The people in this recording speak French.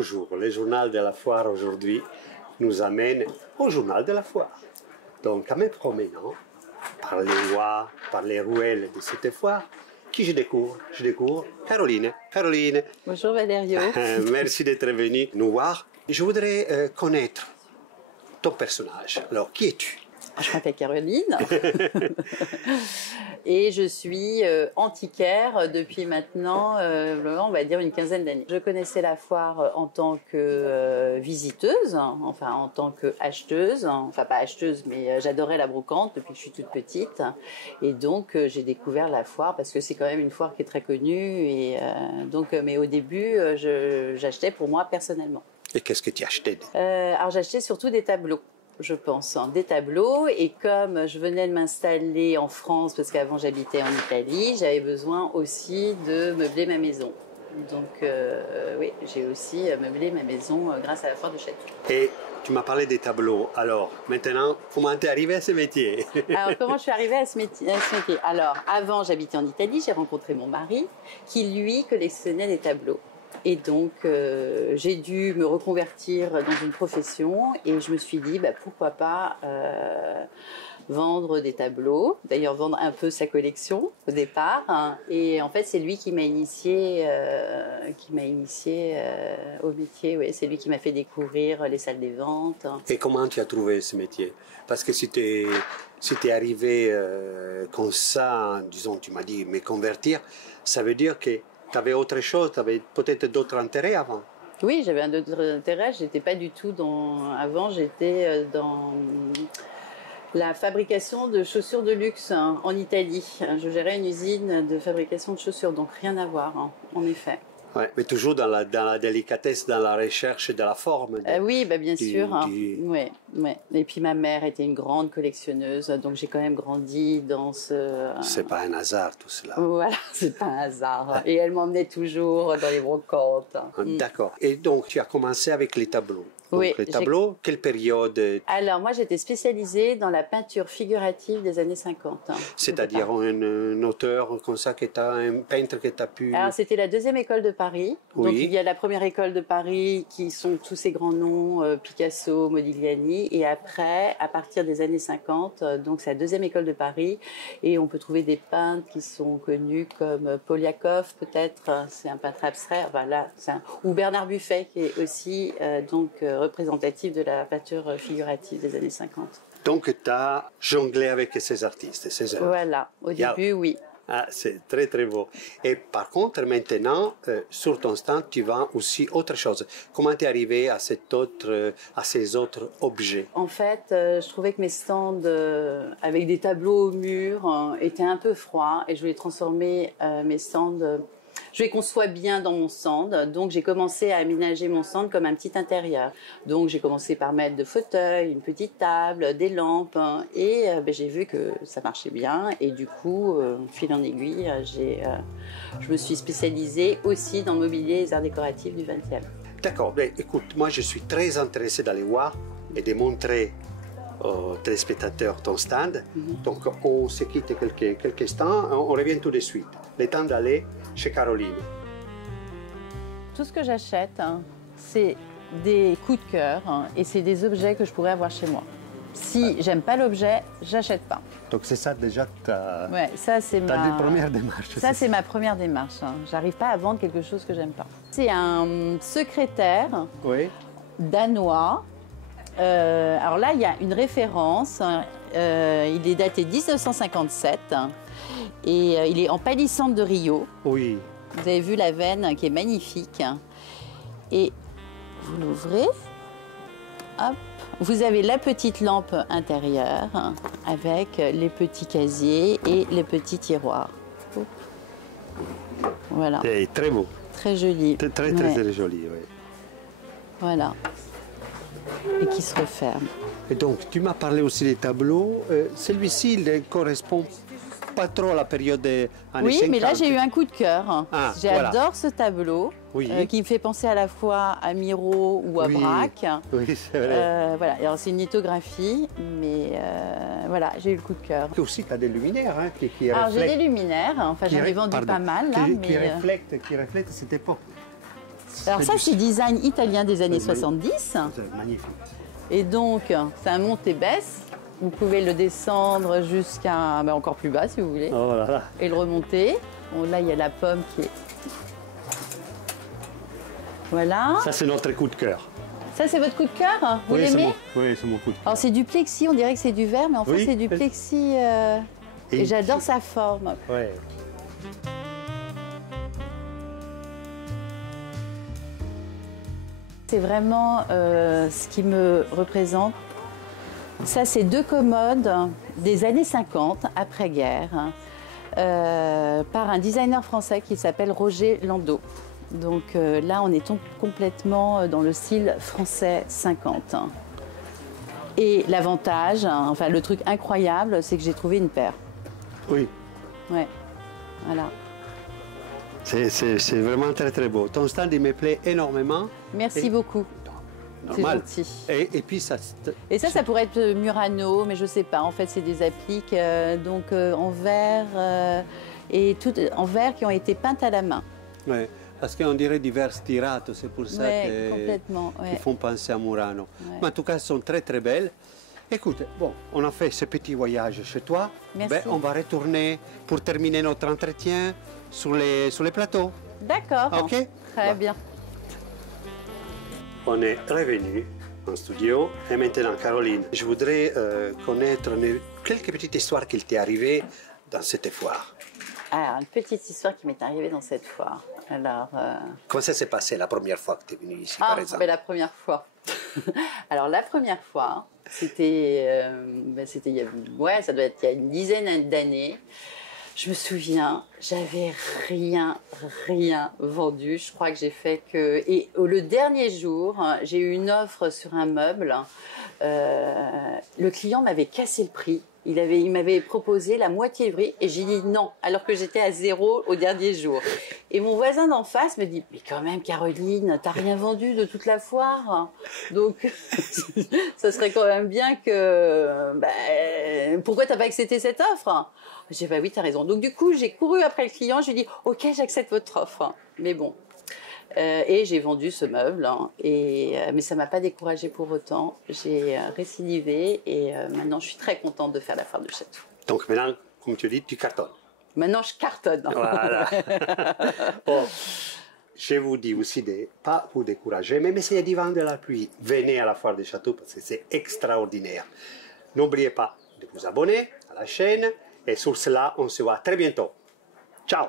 Bonjour, le journal de la foire aujourd'hui nous amène au journal de la foire. Donc, en me promenant par les voies, par les ruelles de cette foire, qui je découvre? Je découvre Caroline. Caroline. Bonjour Valerio. Merci d'être venue nous voir. Je voudrais connaître ton personnage. Alors, qui es-tu? Je m'appelle Caroline et je suis antiquaire depuis maintenant, on va dire une quinzaine d'années. Je connaissais la foire en tant que visiteuse, enfin en tant que acheteuse, enfin pas acheteuse, mais j'adorais la brocante depuis que je suis toute petite. Et donc j'ai découvert la foire parce que c'est quand même une foire qui est très connue. Et mais au début, j'achetais pour moi personnellement. Et qu'est-ce que tu achetais? Alors j'achetais surtout des tableaux. Je pense, des tableaux, et comme je venais de m'installer en France, parce qu'avant j'habitais en Italie, j'avais besoin aussi de meubler ma maison. Donc oui, j'ai aussi meublé ma maison grâce à la foire de Château. Et tu m'as parlé des tableaux, alors maintenant, comment tu es arrivée à ce métier? Alors comment je suis arrivée à ce métier? Alors avant j'habitais en Italie, j'ai rencontré mon mari qui lui collectionnait des tableaux. Et donc, j'ai dû me reconvertir dans une profession et je me suis dit, pourquoi pas vendre des tableaux, d'ailleurs vendre un peu sa collection au départ. Hein. Et en fait, c'est lui qui m'a initié au métier. Ouais, c'est lui qui m'a fait découvrir les salles des ventes. Et comment tu as trouvé ce métier? Parce que si tu es arrivé comme ça, disons, tu m'as dit me convertir, ça veut dire que tu avais autre chose, tu avais peut-être d'autres intérêts avant? Oui, j'avais un autre intérêt. J'étais pas du tout dans... Avant, j'étais dans la fabrication de chaussures de luxe en Italie. Je gérais une usine de fabrication de chaussures, donc rien à voir, en effet. Ouais, mais toujours dans la délicatesse, dans la recherche de la forme. Oui, bien sûr. Ouais. Et puis ma mère était une grande collectionneuse, donc j'ai quand même grandi dans ce... C'est pas un hasard tout cela. Voilà, c'est pas un hasard. Et elle m'emmenait toujours dans les brocantes. D'accord. Et donc tu as commencé avec les tableaux. Donc, oui, les tableaux, quelle période? Alors moi j'étais spécialisée dans la peinture figurative des années 50. C'est-à-dire un auteur comme ça, un peintre que tu as pu... Alors c'était la deuxième école de Paris. Oui. Donc il y a la première école de Paris qui sont tous ces grands noms, Picasso, Modigliani. Et après, à partir des années 50, donc c'est la deuxième école de Paris. Et on peut trouver des peintres qui sont connus comme Poliakov peut-être, c'est un peintre abstrait. Voilà, ou Bernard Buffet qui est aussi représentatif de la peinture figurative des années 50. Donc tu as jonglé avec ces artistes, ces œuvres. Voilà, au début, oui. Ah, c'est très très beau. Et par contre, maintenant, sur ton stand, tu vends aussi autre chose. Comment tu es arrivé à ces autres objets? En fait, je trouvais que mes stands avec des tableaux au mur étaient un peu froids et je voulais transformer mes stands... Je voulais qu'on soit bien dans mon stand, donc j'ai commencé à aménager mon stand comme un petit intérieur. Donc j'ai commencé par mettre de fauteuils, une petite table, des lampes, et j'ai vu que ça marchait bien. Et du coup, fil en aiguille, je me suis spécialisée aussi dans le mobilier et les arts décoratifs du XXe. D'accord, écoute, moi je suis très intéressé d'aller voir et de montrer aux téléspectateurs ton stand. Donc on se quitte quelques instants, on revient tout de suite. Le temps d'aller chez Caroline. Tout ce que j'achète, c'est des coups de cœur et c'est des objets que je pourrais avoir chez moi. Si j'aime pas l'objet, j'achète pas. Donc c'est ça déjà ta première démarche. Ça c'est ma première démarche. J'arrive pas à vendre quelque chose que j'aime pas. C'est un secrétaire danois. Alors là, il y a une référence. Il est daté 1957 et il est en palissandre de Rio. Oui. Vous avez vu la veine qui est magnifique. Et vous l'ouvrez. Hop. Vous avez la petite lampe intérieure avec les petits casiers et les petits tiroirs. Voilà. C'est très beau. Très joli. Très joli, oui. Voilà. Et qui se referme. Et donc, tu m'as parlé aussi des tableaux. Celui-ci, il ne correspond pas trop à la période des années 50. Oui, mais là, j'ai eu un coup de cœur. J'adore voilà. ce tableau qui me fait penser à la fois à Miro ou à Braque. Oui, c'est vrai. Voilà. Alors, c'est une lithographie, mais voilà, j'ai eu le coup de cœur. Tu aussi, tu as des luminaires qui Alors, reflètent. j'ai des luminaires. Enfin, j'en ai vendu pas mal. Là, qui reflètent cette époque. Alors ça, c'est design italien des années 70. C'est magnifique. Et donc, c'est un monte-baisse. Vous pouvez le descendre jusqu'à encore plus bas si vous voulez. Oh là là. Et le remonter. Bon, là, il y a la pomme qui est... Voilà. Ça, c'est notre coup de cœur. Ça, c'est votre coup de cœur? Vous Oui, l'aimez? Oui, c'est mon coup de cœur. Alors, c'est du plexi. On dirait que c'est du verre, mais en fait, Oui. c'est du plexi. Et j'adore sa forme. Ouais. C'est vraiment ce qui me représente. Ça, c'est 2 commodes des années 50, après-guerre, par un designer français qui s'appelle Roger Landau. Donc là, on est complètement dans le style français 50. Et l'avantage, enfin le truc incroyable, c'est que j'ai trouvé une paire. Oui. Ouais, voilà. C'est vraiment très très beau. Ton stand, il me plaît énormément. Merci beaucoup. C'est Normal. gentil. Et puis ça... Et ça pourrait être Murano, mais je sais pas. En fait, c'est des appliques en verre et tout en verre qui ont été peintes à la main. Ouais, parce qu'on dirait divers tirato, c'est pour ça complètement, qu'ils font penser à Murano. Ouais. Mais en tout cas, elles sont très très belles. Écoute, bon, on a fait ce petit voyage chez toi. Merci. Ben, on va retourner pour terminer notre entretien sur les plateaux. D'accord. Ok. Très bien. On est revenu en studio et maintenant, Caroline, je voudrais connaître quelques petites histoires qui t'est arrivées dans cette foire. Alors, une petite histoire qui m'est arrivée dans cette foire. Alors, Comment ça s'est passé la première fois que tu es venue ici, par exemple? la première fois. Alors, la première fois, c'était, ça doit être il y a une dizaine d'années. Je me souviens, j'avais rien vendu. Je crois que j'ai fait que... Et le dernier jour, j'ai eu une offre sur un meuble. Le client m'avait cassé le prix. Il m'avait proposé la moitié du prix et j'ai dit non, alors que j'étais à 0 au dernier jour. Et mon voisin d'en face me dit, mais quand même Caroline, t'as rien vendu de toute la foire. Donc, ça serait quand même bien que... pourquoi t'as pas accepté cette offre? J'ai dit, bah oui, t'as raison. Donc du coup, j'ai couru après le client, j'ai dit, ok, j'accepte votre offre. Mais bon... et j'ai vendu ce meuble, mais ça ne m'a pas découragée pour autant. J'ai récidivé et maintenant je suis très contente de faire la foire de château. Donc maintenant, comme tu dis, tu cartonnes. Maintenant je cartonne. Voilà. Bon, je vous dis aussi de ne pas vous décourager, même essayez d'y vendre la pluie. Venez à la foire des châteaux parce que c'est extraordinaire. N'oubliez pas de vous abonner à la chaîne et sur cela, on se voit très bientôt. Ciao!